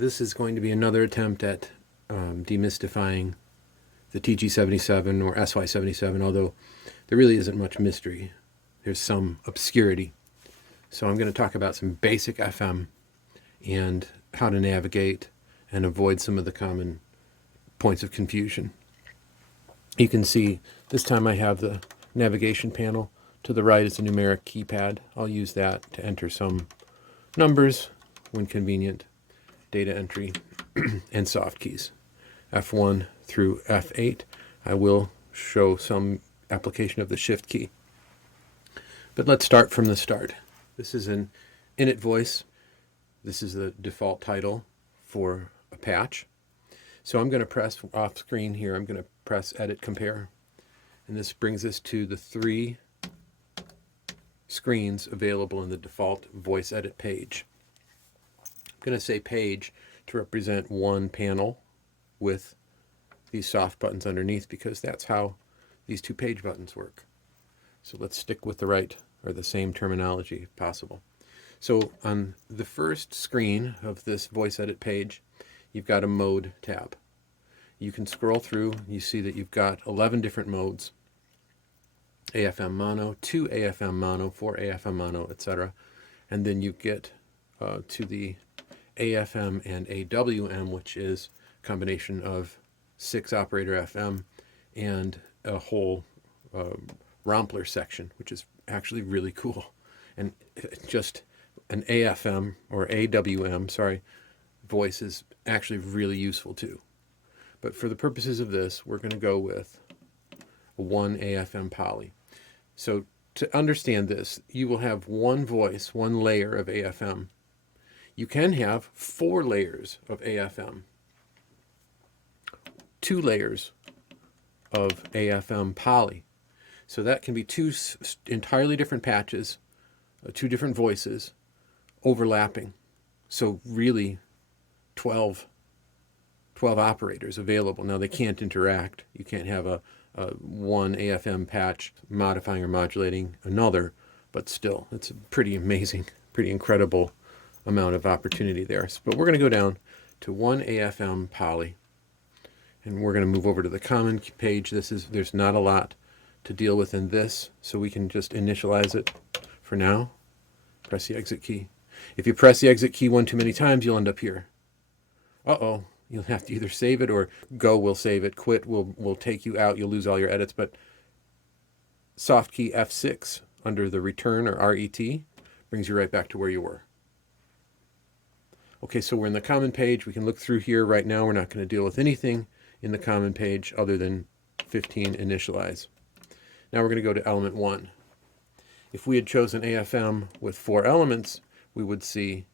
This is going to be another attempt at demystifying the TG77 or SY77, although there really isn't much mystery. There's some obscurity. So I'm going to talk about some basic FM and how to navigate and avoid some of the common points of confusion. You can see this time I have the navigation panel. To the right is a numeric keypad. I'll use that to enter some numbers when convenient, data entry, and soft keys. F1 through F8. I will show some application of the shift key. But let's start from the start. This is an init voice. This is the default title for a patch. So I'm going to press off screen here. I'm going to press edit compare. And this brings us to the three screens available in the default voice edit page. I'm going to say page to represent one panel with these soft buttons underneath, because that's how these two page buttons work. So let's stick with the right or the same terminology if possible. So on the first screen of this voice edit page, you've got a mode tab. You can scroll through, you see that you've got 11 different modes. AFM mono, 2 AFM mono, 4 AFM mono, etc. And then you get to the AFM and AWM, which is a combination of 6 operator FM and a whole Rompler section, which is actually really cool. And just an AFM or AWM, sorry, voice is actually really useful too. But for the purposes of this, we're going to go with a 1 AFM poly. So to understand this, you will have one voice, one layer of AFM. You can have 4 layers of AFM, 2 layers of AFM poly. So that can be 2 entirely different patches, 2 different voices overlapping. So really 12 operators available. Now they can't interact. You can't have a one AFM patch modifying or modulating another, but still, it's a pretty amazing, pretty incredible amount of opportunity there. But we're going to go down to 1 AFM poly, and we're going to move over to the common page. There's not a lot to deal with in this, so we can just initialize it for now. Press the exit key. If you press the exit key one too many times, you'll end up here. Uh-oh. You'll have to either save it, or go will save it. Quit will take you out. You'll lose all your edits. But soft key F6 under the return or RET brings you right back to where you were. Okay, so we're in the common page. We can look through here. Right now we're not going to deal with anything in the common page other than 15 initialize. Now we're going to go to element 1. If we had chosen AFM with 4 elements, we would see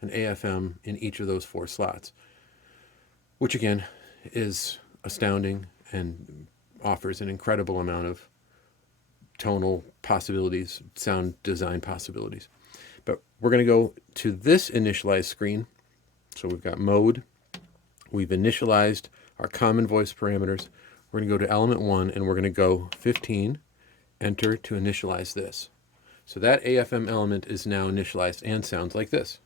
an AFM in each of those 4 slots, which again is astounding and offers an incredible amount of tonal possibilities, sound design possibilities. But we're going to go to this initialize screen. So we've got mode. We've initialized our common voice parameters. We're going to go to element 1, and we're going to go 15, enter to initialize this. So that AFM element is now initialized and sounds like this.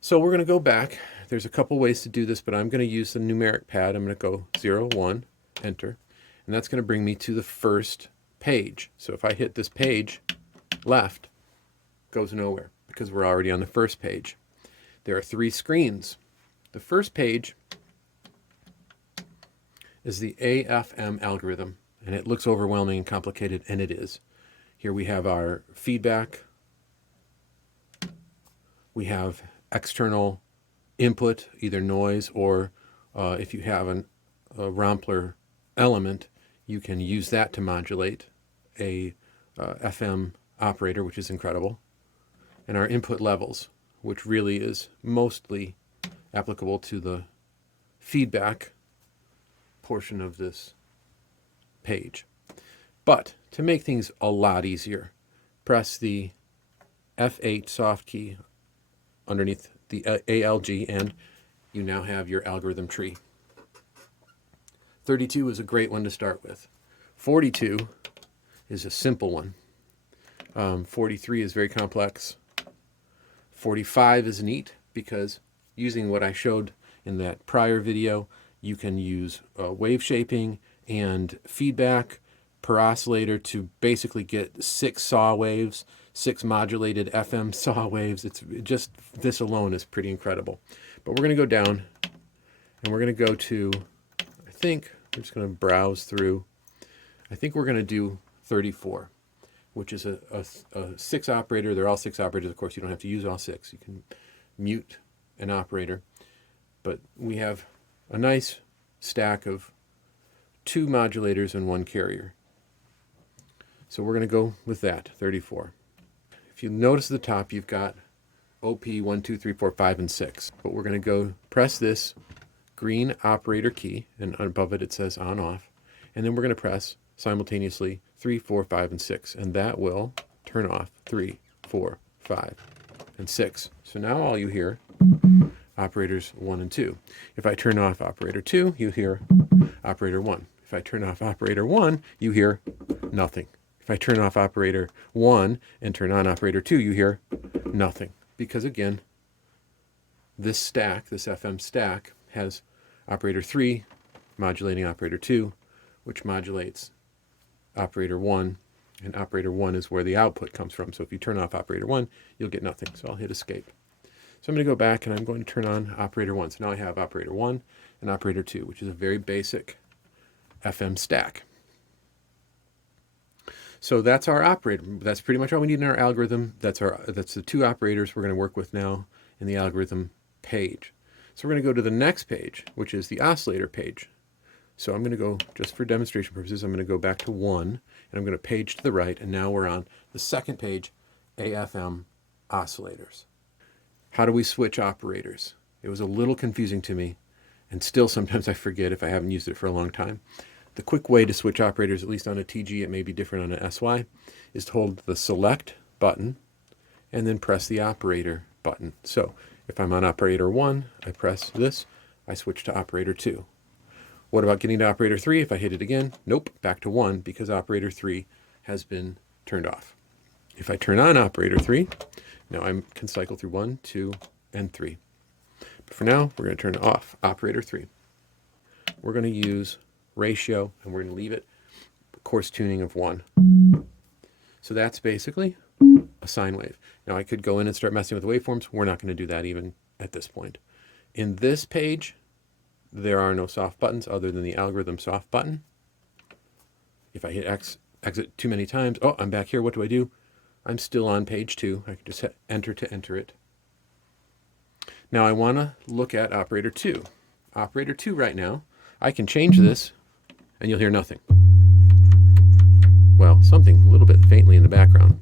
So we're going to go back. There's a couple ways to do this, but I'm going to use the numeric pad. I'm going to go 0, 1, enter, and that's going to bring me to the first page. So if I hit this page, left goes nowhere because we're already on the first page. There are 3 screens. The first page is the AFM algorithm, and it looks overwhelming and complicated, and it is. Here we have our feedback. We have external input, either noise or if you have a Rompler element, you can use that to modulate a FM operator, which is incredible. And our input levels, which really is mostly applicable to the feedback portion of this page. But to make things a lot easier, press the F8 soft key underneath the ALG, and you now have your algorithm tree. 32 is a great one to start with. 42 is a simple one. 43 is very complex. 45 is neat. because using what I showed in that prior video, you can use wave shaping and feedback per oscillator to basically get 6 saw waves, 6 modulated FM saw waves. It's just, this alone is pretty incredible. But we're going to go down and we're going to go to, I think, we're just going to browse through. I think we're going to do 34, which is a 6 operator. They're all 6 operators. Of course, you don't have to use all 6. You can mute an operator. But we have a nice stack of 2 modulators and 1 carrier. So we're going to go with that, 34. If you notice at the top, you've got OP 1, 2, 3, 4, 5, and 6. But we're going to go press this green operator key, and above it it says on off. And then we're going to press simultaneously 3, 4, 5, and 6. And that will turn off 3, 4, 5, and 6. So now all you hear, operators 1 and 2. If I turn off operator 2, you hear operator 1. If I turn off operator 1, you hear nothing. If I turn off operator 1 and turn on operator 2, you hear nothing. Because again, this stack, this FM stack, has operator 3 modulating operator 2, which modulates operator 1, and operator 1 is where the output comes from. So if you turn off operator 1, you'll get nothing. So I'll hit escape. So I'm going to go back and I'm going to turn on operator 1. So now I have operator 1 and operator 2, which is a very basic FM stack. So that's our operator. That's pretty much all we need in our algorithm. That's the 2 operators we're going to work with now in the algorithm page. So we're going to go to the next page, which is the oscillator page. So I'm going to go, just for demonstration purposes, I'm going to go back to 1, and I'm going to page to the right, and now we're on the second page, AFM oscillators. How do we switch operators? It was a little confusing to me, and still sometimes I forget if I haven't used it for a long time. The quick way to switch operators, at least on a TG, it may be different on an SY, is to hold the select button and then press the operator button. So if I'm on operator 1, I press this, I switch to operator 2. What about getting to operator 3? If I hit it again, nope, back to 1 because operator 3 has been turned off. If I turn on operator 3, now I can cycle through 1, 2, and 3. But for now, we're going to turn off operator 3. We're going to use ratio, and we're going to leave it coarse tuning of 1. So that's basically a sine wave. Now I could go in and start messing with the waveforms. We're not going to do that even at this point. In this page, there are no soft buttons other than the algorithm soft button. If I hit exit too many times, oh, I'm back here. What do? I'm still on page 2. I can just hit enter to enter it. Now I want to look at operator 2. Operator 2 right now, I can change this and you'll hear nothing. Well, something a little bit faintly in the background.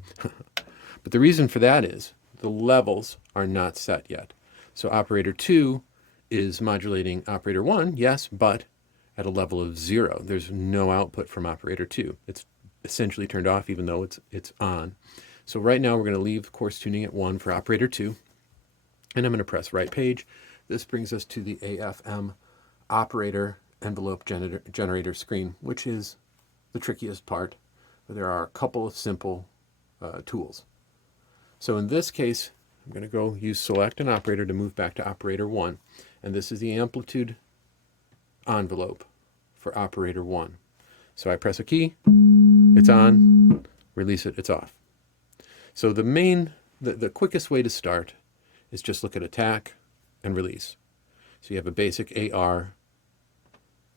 But the reason for that is the levels are not set yet. So operator 2 is modulating operator 1, yes, but at a level of 0. There's no output from operator 2. It's essentially turned off even though it's on. So right now we're going to leave coarse tuning at 1 for operator 2. And I'm going to press right page. This brings us to the AFM operator envelope generator screen, which is the trickiest part. There are a couple of simple tools. So in this case, I'm going to go use select an operator to move back to operator 1. And this is the amplitude envelope for operator 1. So I press a key, it's on, release it, it's off. So the quickest way to start is just look at attack and release. So you have a basic AR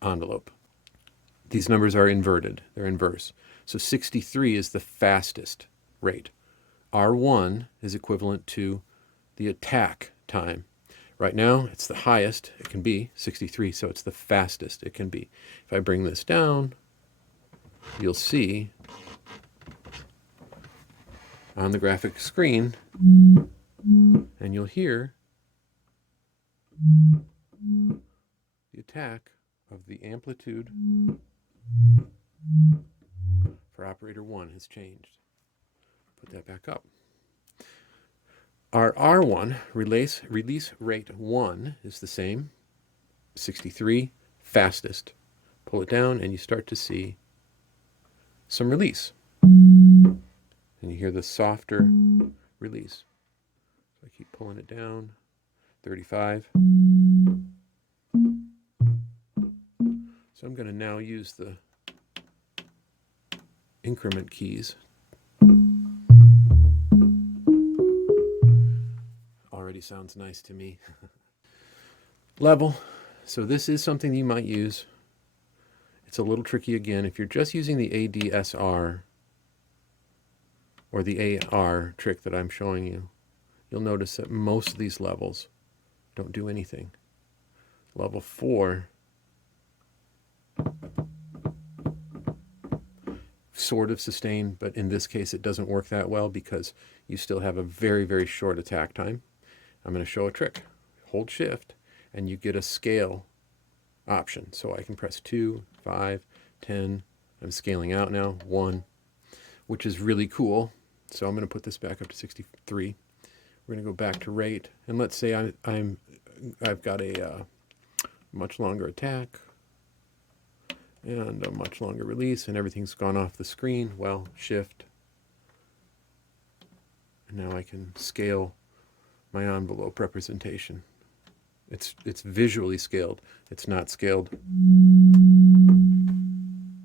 envelope. These numbers are inverted, they're inverse. So 63 is the fastest rate. R1 is equivalent to the attack time. Right now, it's the highest it can be, 63, so it's the fastest it can be. If I bring this down, you'll see on the graphic screen, and you'll hear the attack of the amplitude for operator 1 has changed. Put that back up. Our R1, release rate 1, is the same, 63, fastest. Pull it down and you start to see some release. And you hear the softer release. So I keep pulling it down. 35. So I'm going to now use the increment keys. Already sounds nice to me. Level. So this is something you might use. It's a little tricky again. If you're just using the ADSR or the AR trick that I'm showing you, you'll notice that most of these levels don't do anything. Level 4 sort of sustain, but in this case it doesn't work that well because you still have a very, very short attack time. I'm going to show a trick. Hold shift and you get a scale option. So I can press 2, 5, 10. I'm scaling out now, 1, which is really cool. So I'm going to put this back up to 63. We're going to go back to rate, and let's say I've got a much longer attack and a much longer release, and everything's gone off the screen. Well, shift, and now I can scale my envelope representation. It's visually scaled. It's not scaled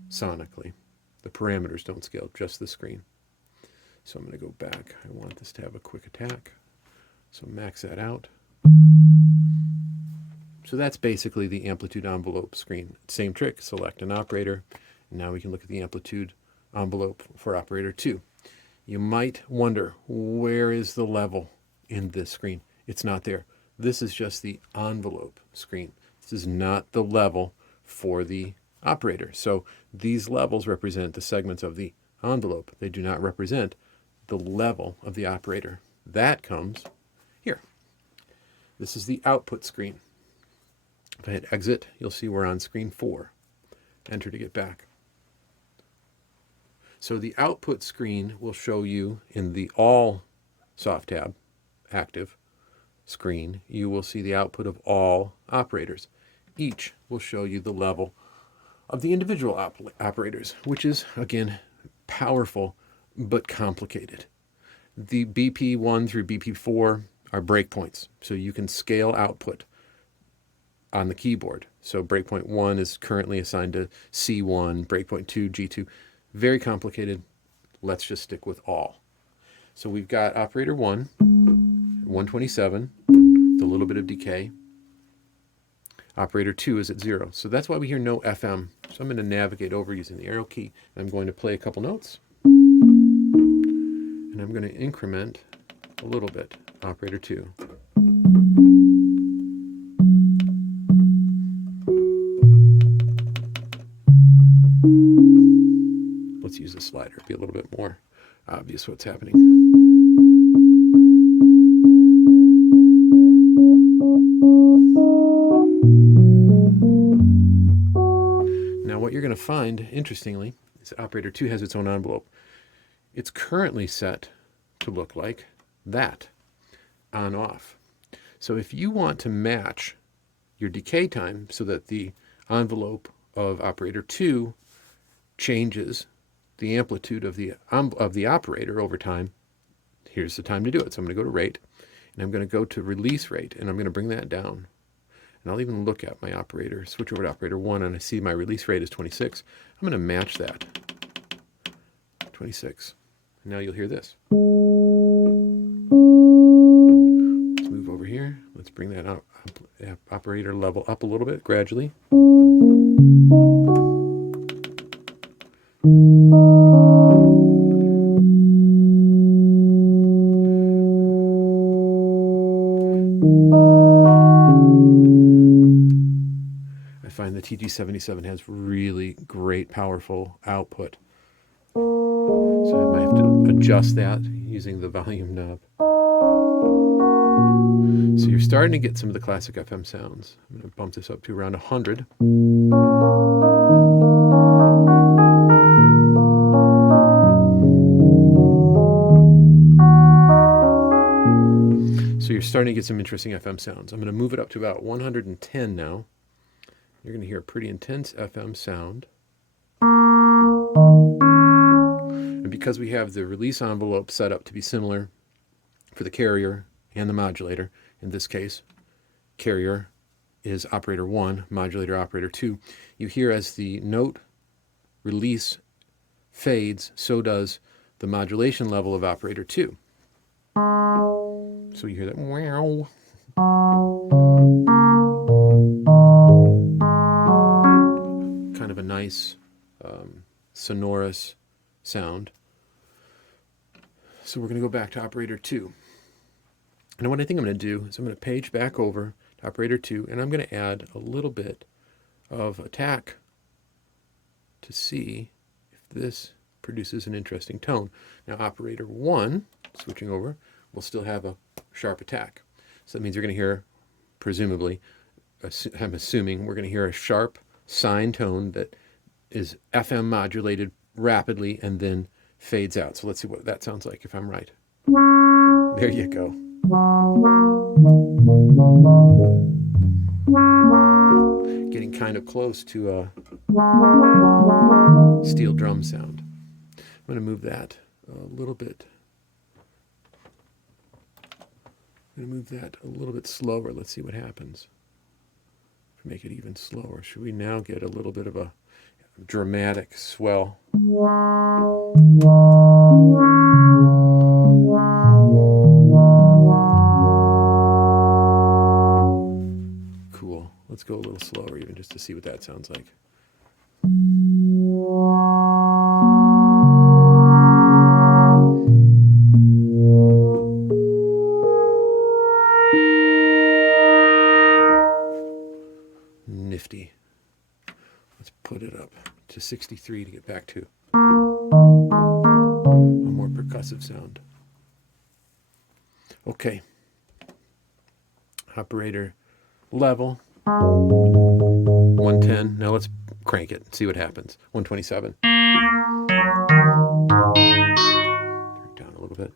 sonically. The parameters don't scale, just the screen. So I'm going to go back. I want this to have a quick attack. So max that out. So that's basically the amplitude envelope screen. Same trick, select an operator. And now we can look at the amplitude envelope for operator 2. You might wonder, where is the level in this screen? It's not there. This is just the envelope screen. This is not the level for the operator. So these levels represent the segments of the envelope. They do not represent the level of the operator. That comes here. This is the output screen. If I hit exit, you'll see we're on screen 4. Enter to get back. So the output screen will show you in the all soft tab active screen, you will see the output of all operators. Each will show you the level of the individual operators, which is, again, powerful but complicated. The BP1 through BP4 are breakpoints, so you can scale output on the keyboard. So breakpoint 1 is currently assigned to C1, breakpoint 2, G2. Very complicated. Let's just stick with all. So we've got operator 1, 127, with a little bit of decay. Operator 2 is at 0. So that's why we hear no FM. So I'm going to navigate over using the arrow key. I'm going to play a couple notes. And I'm going to increment a little bit. Operator 2. Let's use the slider to be a little bit more obvious what's happening. Now what you're going to find, interestingly, is that operator 2 has its own envelope. It's currently set to look like that, on off. So if you want to match your decay time so that the envelope of operator 2 changes the amplitude of the operator over time, here's the time to do it. So I'm going to go to rate, and I'm going to go to release rate, and I'm going to bring that down. And I'll even look at my operator, switch over to operator 1, and I see my release rate is 26. I'm going to match that, 26. And now you'll hear this. Let's move over here. Let's bring that operator level up a little bit gradually. I find the TG77 has really great, powerful output. So I might have to adjust that using the volume knob. So you're starting to get some of the classic FM sounds. I'm going to bump this up to around 100. So you're starting to get some interesting FM sounds. I'm going to move it up to about 110 now. You're going to hear a pretty intense FM sound. And because we have the release envelope set up to be similar for the carrier and the modulator, in this case, carrier is operator 1, modulator operator 2. You hear as the note release fades, so does the modulation level of operator 2. So you hear that wow. Kind of a nice sonorous sound. So we're going to go back to operator 2. And what I think I'm going to do is I'm going to page back over to operator 2, and I'm going to add a little bit of attack to see if this produces an interesting tone. Now operator 1, switching over, will still have a sharp attack. So that means you're going to hear, presumably, I'm assuming we're going to hear a sharp sine tone that is FM modulated rapidly and then fades out. So let's see what that sounds like if I'm right. There you go. Getting kind of close to a steel drum sound. I'm going to move that a little bit. I'm going to move that a little bit slower. Let's see what happens. Make it even slower. Should we now get a little bit of a dramatic swell? Cool. Let's go a little slower even just to see what that sounds like. Nifty. Let's put it up to 63 to get back to a more percussive sound. Okay. Operator level 110. Now let's crank it and see what happens. 127. Turn it down a little bit.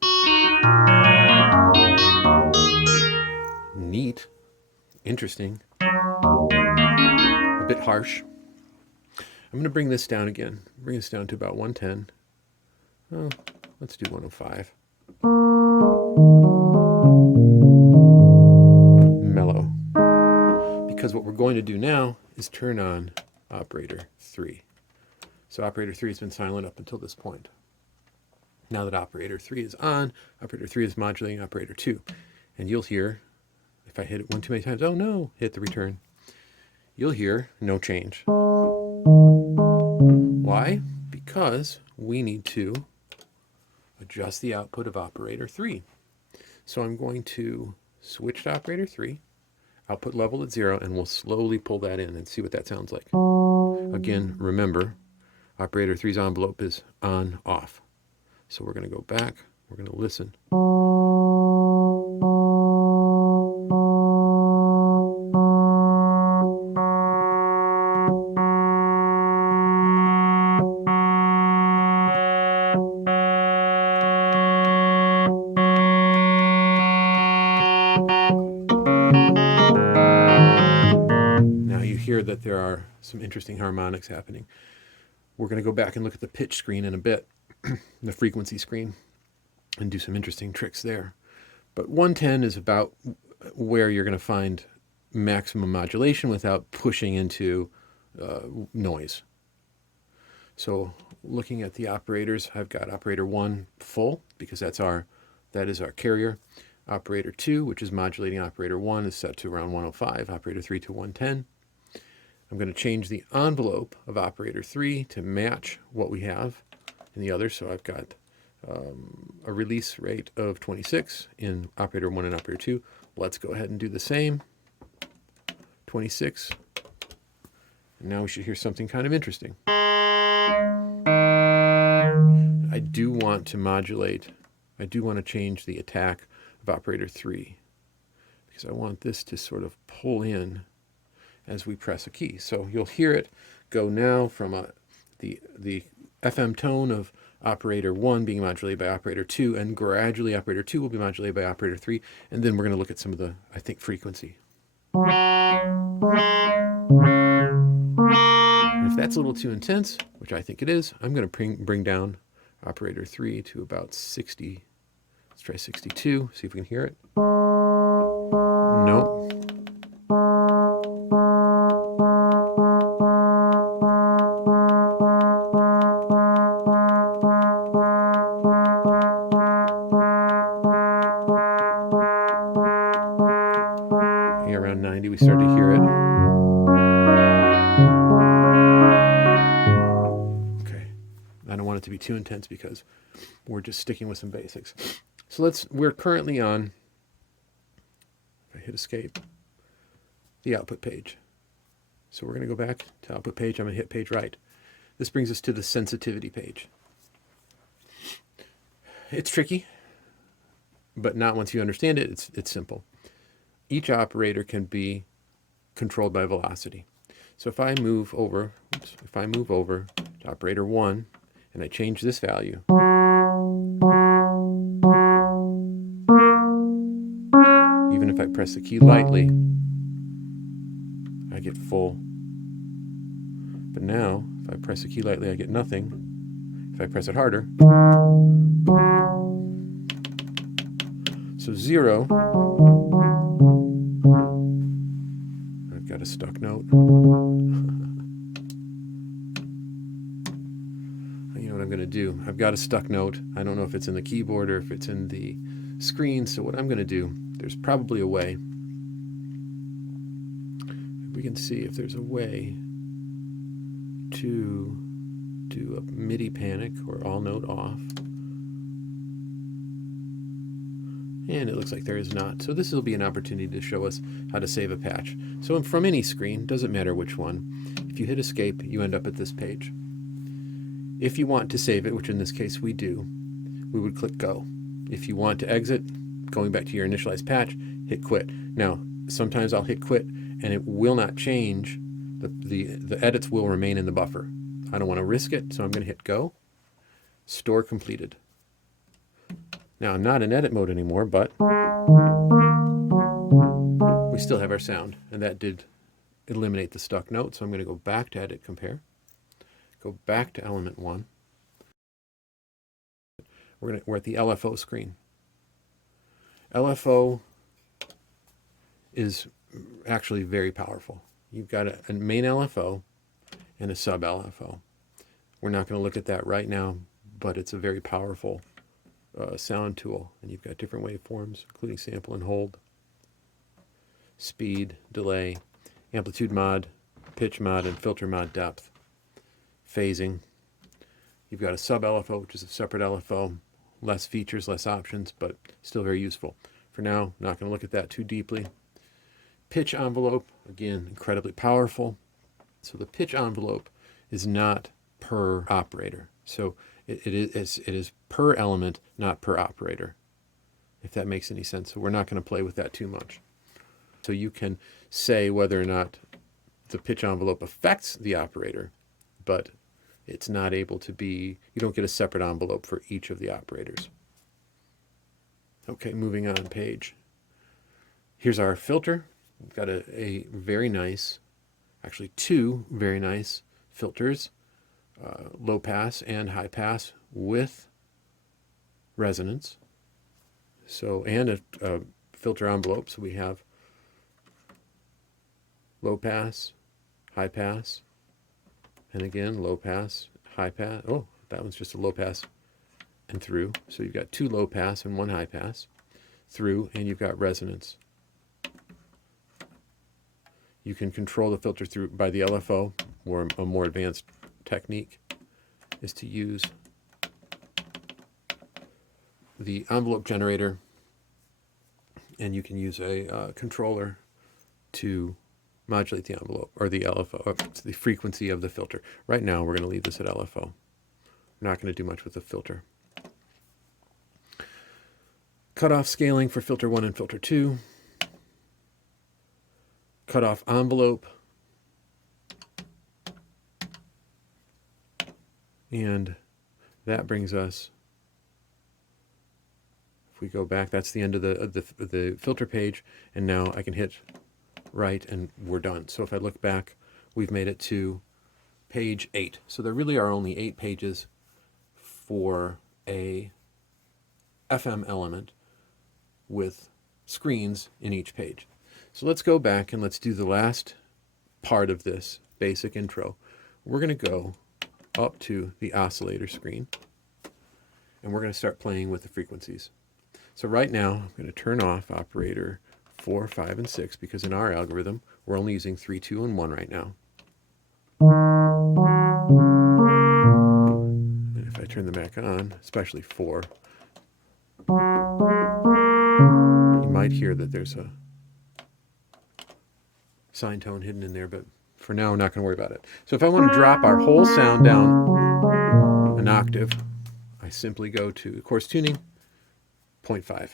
Neat. Interesting. A bit harsh. I'm going to bring this down again. Bring this down to about 110. Oh, let's do 105. Mellow. Because what we're going to do now is turn on operator 3. So operator 3 has been silent up until this point. Now that operator 3 is on, operator 3 is modulating operator 2. And you'll hear, if I hit it one too many times, oh no, hit the return. You'll hear no change. Why? Because we need to adjust the output of operator 3. So I'm going to switch to operator 3, output level at 0, and we'll slowly pull that in and see what that sounds like. Again, remember, operator 3's envelope is on, off. So we're going to go back, we're going to listen. That there are some interesting harmonics happening. We're going to go back and look at the pitch screen in a bit, the frequency screen, and do some interesting tricks there. But 110 is about where you're going to find maximum modulation without pushing into noise. So looking at the operators, I've got operator 1 full because that is our carrier. Operator 2, which is modulating operator 1, is set to around 105. Operator 3 to 110. I'm going to change the envelope of operator 3 to match what we have in the other. So I've got a release rate of 26 in operator 1 and operator 2. Let's go ahead and do the same. 26. And now we should hear something kind of interesting. I do want to modulate. I do want to change the attack of operator 3 because I want this to sort of pull in as we press a key. So you'll hear it go now from the FM tone of operator 1 being modulated by operator 2, and gradually operator 2 will be modulated by operator 3, and then we're going to look at some of the, I think, frequency. And if that's a little too intense, which I think it is, I'm going to bring down operator 3 to about 60. Let's try 62, see if we can hear it. Nope. currently around 90. We start to hear it. Okay. I don't want it to be too intense because we're just sticking with some basics. So we're currently on, if I hit escape, the output page. So we're going to go back to output page. I'm going to hit page right. This brings us to the sensitivity page. It's tricky, but not once you understand it. It's simple. Each operator can be controlled by velocity. So if I move over, to operator 1 and I change this value, even if I press the key lightly, I get full. But now, if I press the key lightly, I get nothing. If I press it harder, so 0, I've got a stuck note. You know what I'm going to do? I've got a stuck note. I don't know if it's in the keyboard or if it's in the screen, so what I'm going to do, there's probably a way. We can see if there's a way to do a MIDI panic or all note off. And it looks like there is not. So this will be an opportunity to show us how to save a patch. So from any screen, doesn't matter which one, if you hit escape, you end up at this page. If you want to save it, which in this case we do, we would click go. If you want to exit, going back to your initialized patch, hit quit. Now, sometimes I'll hit quit and it will not change. The edits will remain in the buffer. I don't want to risk it, so I'm going to hit go. Store completed. Now, I'm not in edit mode anymore, but we still have our sound, and that did eliminate the stuck note. So I'm going to go back to edit compare, go back to element 1. We're at the LFO screen. LFO is actually very powerful. You've got a main LFO and a sub LFO. We're not going to look at that right now, but it's a very powerful sound tool, and you've got different waveforms, including sample and hold, speed, delay, amplitude mod, pitch mod, and filter mod depth, phasing. You've got a sub LFO, which is a separate LFO, less features, less options, but still very useful. For now, not going to look at that too deeply. Pitch envelope, again, incredibly powerful. So the pitch envelope is not per operator. So it is per element, not per operator, if that makes any sense. So we're not going to play with that too much. So you can say whether or not the pitch envelope affects the operator, but it's not able to be, you don't get a separate envelope for each of the operators. Okay, moving on page. Here's our filter. We've got a very nice, actually two very nice filters, low pass and high pass with resonance. So, and a filter envelope. So we have low pass, high pass, and again, low pass, high pass. Oh, that one's just a low pass and through. So you've got two low pass and one high pass through, and you've got resonance. You can control the filter through by the LFO, or a more advanced technique is to use the envelope generator, and you can use a controller to modulate the envelope, or the LFO, the frequency of the filter. Right now, we're going to leave this at LFO. We're not going to do much with the filter. Cutoff scaling for filter 1 and filter 2. Cutoff envelope. And that brings us, if we go back, that's the end of the filter page, and now I can hit right and we're done. So if I look back, we've made it to page 8. So there really are only 8 pages for a FM element with screens in each page. So let's go back and let's do the last part of this basic intro. We're going to go up to the oscillator screen, and we're going to start playing with the frequencies. So right now, I'm going to turn off operator 4, 5, and 6, because in our algorithm, we're only using 3, 2, and 1 right now. And if I turn them back on, especially 4, you might hear that there's a sine tone hidden in there, but for now, we're not going to worry about it. So if I want to drop our whole sound down an octave, I simply go to coarse tuning, 0.5.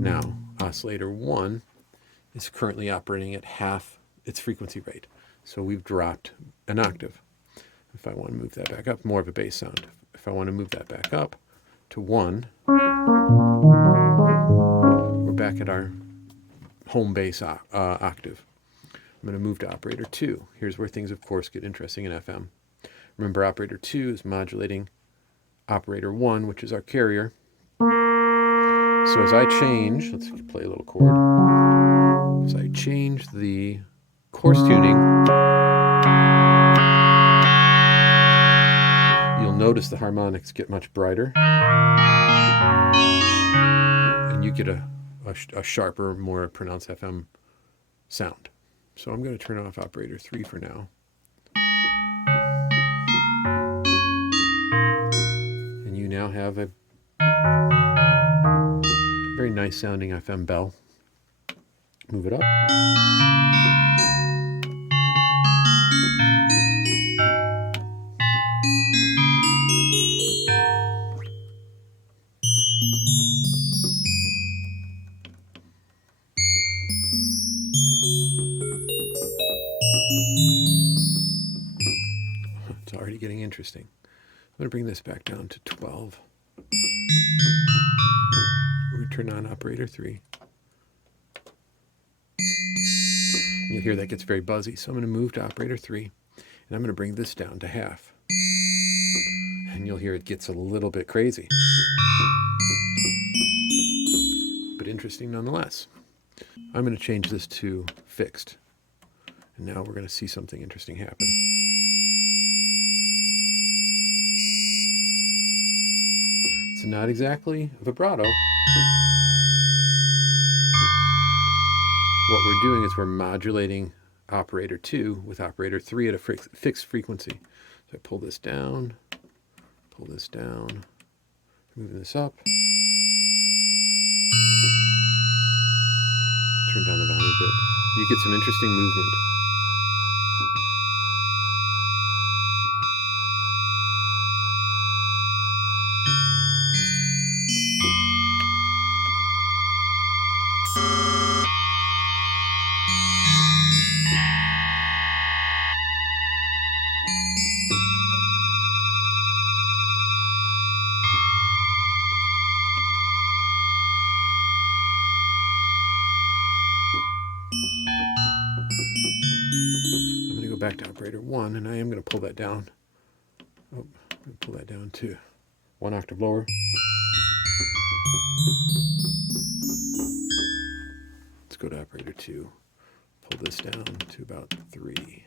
Now, oscillator 1 is currently operating at half its frequency rate. So we've dropped an octave. If I want to move that back up, more of a bass sound. If I want to move that back up to 1, we're back at our home bass octave. I'm going to move to operator 2. Here's where things, of course, get interesting in FM. Remember, operator 2 is modulating operator 1, which is our carrier. So as I change, let's play a little chord. As I change the coarse tuning, you'll notice the harmonics get much brighter. And you get a sharper, more pronounced FM sound. So I'm going to turn off operator 3 for now. And you now have a very nice sounding FM bell. Move it up. It's already getting interesting. I'm going to bring this back down to 12. We're going to turn on operator 3. You'll hear that gets very buzzy, so I'm going to move to operator 3, and I'm going to bring this down to half. And you'll hear it gets a little bit crazy, but interesting nonetheless. I'm going to change this to fixed, and now we're going to see something interesting happen. It's not exactly vibrato. What we're doing is we're modulating operator 2 with operator 3 at a fixed frequency. So I pull this down, moving this up, turn down the volume a bit. You get some interesting movement. I'm going to go back to operator 1, and I am going to pull that down. Oh, I'm going to pull that down to 1 octave lower. Let's go to operator 2. Pull this down to about 3.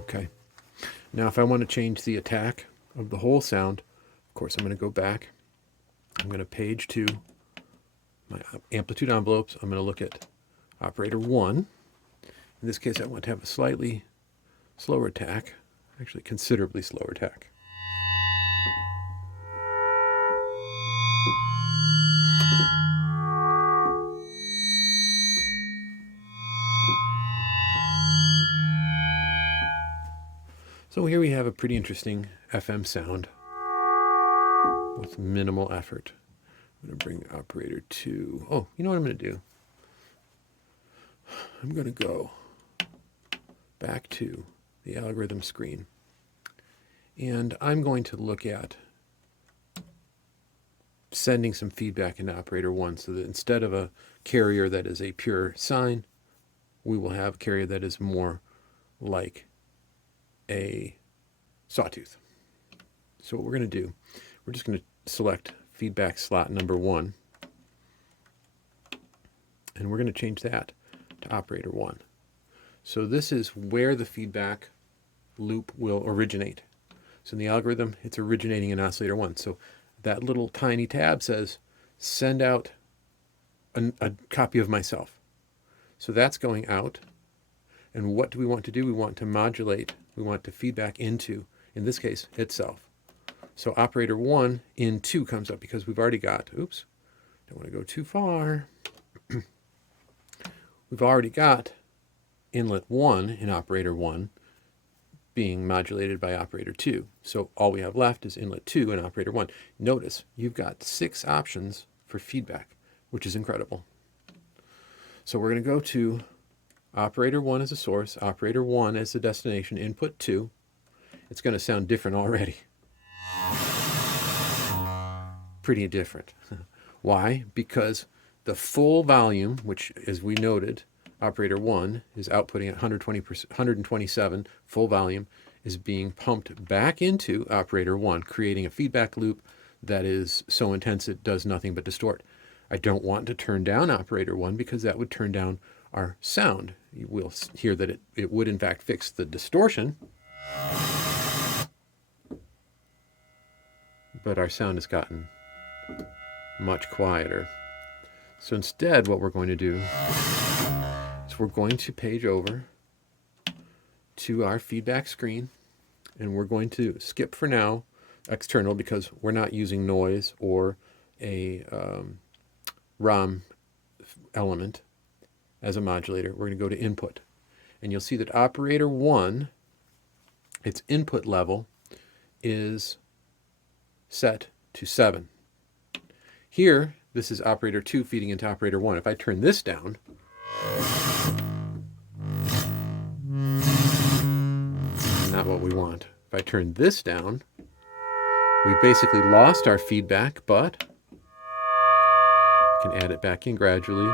Okay. Now if I want to change the attack of the whole sound, of course I'm going to go back. I'm going to page to my amplitude envelopes. I'm going to look at operator 1. In this case I want to have a slightly slower attack, actually considerably slower attack. So here we have a pretty interesting FM sound with minimal effort. I'm going to bring operator 2. Oh, you know what I'm going to do? I'm going to go back to the algorithm screen, and I'm going to look at sending some feedback into operator 1 so that instead of a carrier that is a pure sine, we will have a carrier that is more like a sawtooth. So what we're going to do, we're just going to select feedback slot number 1, and we're going to change that to operator 1. So this is where the feedback loop will originate. So in the algorithm, it's originating in oscillator 1. So that little tiny tab says, send out a copy of myself. So that's going out. And what do we want to do? We want to modulate. We want to feedback into, in this case, itself. So operator 1 in 2 comes up because we've already got, oops, don't want to go too far. We've already got inlet 1 in operator 1 being modulated by operator 2. So all we have left is inlet 2 in operator 1. Notice you've got 6 options for feedback, which is incredible. So we're going to go to operator 1 as a source, operator 1 as the destination, input 2. It's going to sound different already. Pretty different. Why? Because the full volume, which as we noted, operator 1 is outputting at 127 full volume, is being pumped back into operator 1, creating a feedback loop that is so intense it does nothing but distort. I don't want to turn down operator 1 because that would turn down our sound. You will hear that it would in fact fix the distortion, but our sound has gotten much quieter. So instead what we're going to do is we're going to page over to our feedback screen, and we're going to skip for now external because we're not using noise or a ROM element as a modulator. We're going to go to input, and you'll see that operator 1, its input level is set to 7. Here, this is operator 2 feeding into operator 1. If I turn this down, not what we want. If I turn this down, we've basically lost our feedback, but I can add it back in gradually.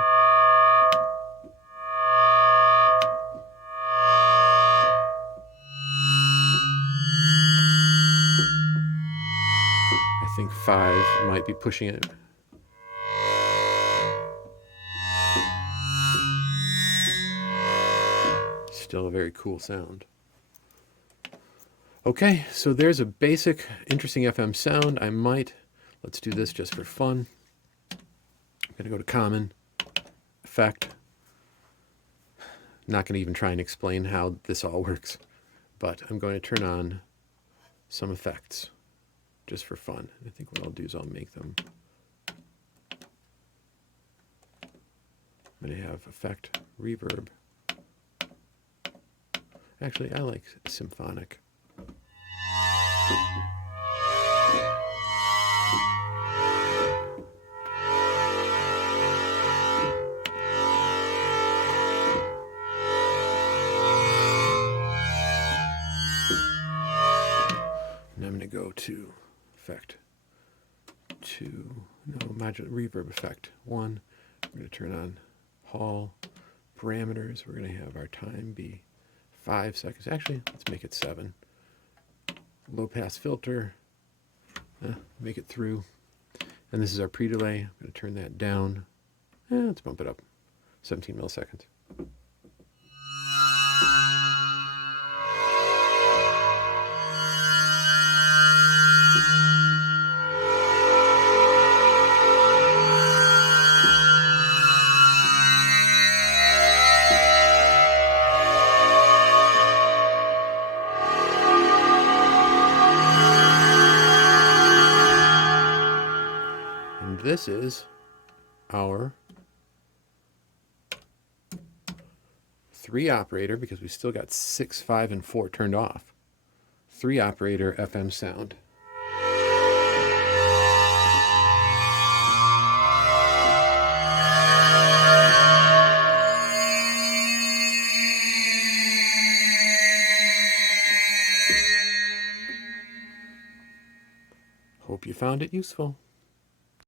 I think 5 might be pushing it. Still a very cool sound. Okay, so there's a basic, interesting FM sound. Let's do this just for fun. I'm going to go to Common, Effect. Not going to even try and explain how this all works, but I'm going to turn on some effects just for fun. I think what I'll do is I'll make them. I'm going to have effect, reverb. Actually, I like symphonic. And I'm going to go to effect 2, modular reverb effect 1. We're going to turn on Hall parameters. We're going to have our time be 5 seconds. Actually, let's make it 7. Low pass filter, make it through. And this is our pre-delay. I'm going to turn that down. Let's bump it up. 17 milliseconds. This is our 3 operator, because we still got 6, 5, and 4 turned off. 3 operator FM sound. Hope you found it useful.